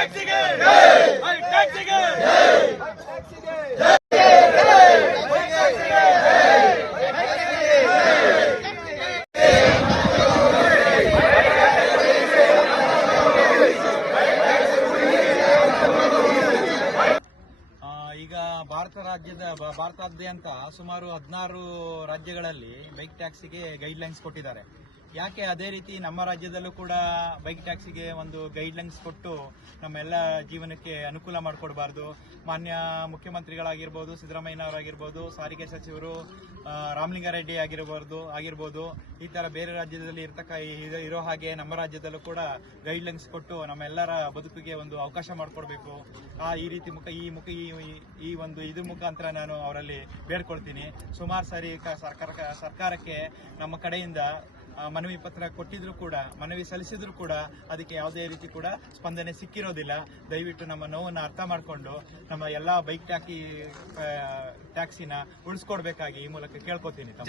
ಟ್ಯಾಕ್ಸಿಗೆ bike ಟ್ಯಾಕ್ಸಿಗೆ ಆ, ಈಗ ಭಾರತ ರಾಜ್ಯದ ಬ- ಭಾರತಾದ್ಯಂತ ಸುಮಾರು ಹದಿನಾರು ರಾಜ್ಯಗಳಲ್ಲಿ ಬೈಕ್ ಟ್ಯಾಕ್ಸಿಗೆ ಗೈಡ್ಲೈನ್ಸ್ ಕೊಟ್ಟಿದ್ದಾರೆ. ಯಾಕೆ ಅದೇ ರೀತಿ ನಮ್ಮ ರಾಜ್ಯದಲ್ಲೂ ಕೂಡ ಬೈಕ್ ಟ್ಯಾಕ್ಸಿಗೆ ಒಂದು ಗೈಡ್ಲೈನ್ಸ್ ಕೊಟ್ಟು ನಮ್ಮೆಲ್ಲ ಜೀವನಕ್ಕೆ ಅನುಕೂಲ ಮಾಡಿಕೊಡಬಾರ್ದು. ಮಾನ್ಯ ಮುಖ್ಯಮಂತ್ರಿಗಳಾಗಿರ್ಬೋದು, ಸಿದ್ದರಾಮಯ್ಯನವರಾಗಿರ್ಬೋದು, ಸಾರಿಗೆ ಸಚಿವರು ರಾಮಲಿಂಗಾರೆಡ್ಡಿ ಆಗಿರಬಾರ್ದು, ಆಗಿರ್ಬೋದು, ಈ ತರ ಬೇರೆ ರಾಜ್ಯದಲ್ಲಿ ಇರ್ತಕ್ಕ ಇರೋ ಹಾಗೆ ನಮ್ಮ ರಾಜ್ಯದಲ್ಲೂ ಕೂಡ ಗೈಡ್ಲೈನ್ಸ್ ಕೊಟ್ಟು ನಮ್ಮೆಲ್ಲರ ಬದುಕಿಗೆ ಒಂದು ಅವಕಾಶ ಮಾಡಿಕೊಡ್ಬೇಕು. ಆ, ಈ ರೀತಿ ಮುಖ, ಈ ಮುಖ, ಈ ಒಂದು ಇದು ಮುಖಾಂತರ ನಾನು ಅವರಲ್ಲಿ ಬೇಡ್ಕೊಳ್ತೀನಿ. ಸುಮಾರು ಸಾರಿ ಸರ್ಕಾರ, ಸರ್ಕಾರಕ್ಕೆ ನಮ್ಮ ಕಡೆಯಿಂದ ಮನವಿ ಪತ್ರ ಕೊಟ್ಟಿದ್ರು ಕೂಡ, ಮನವಿ ಸಲ್ಲಿಸಿದ್ರು ಕೂಡ ಅದಕ್ಕೆ ಯಾವುದೇ ರೀತಿ ಕೂಡ ಸ್ಪಂದನೆ ಸಿಕ್ಕಿರೋದಿಲ್ಲ. ದಯವಿಟ್ಟು ನಮ್ಮ ನೋವನ್ನು ಅರ್ಥ ಮಾಡಿಕೊಂಡು ನಮ್ಮ ಎಲ್ಲಾ ಬೈಕ್ ಟ್ಯಾಕ್ಸಿ ಟ್ಯಾಕ್ಸಿನ ಉಳಿಸ್ಕೊಡ್ಬೇಕಾಗಿ ಈ ಮೂಲಕ ಕೇಳ್ಕೊತೀನಿ ತಮ್ಮ.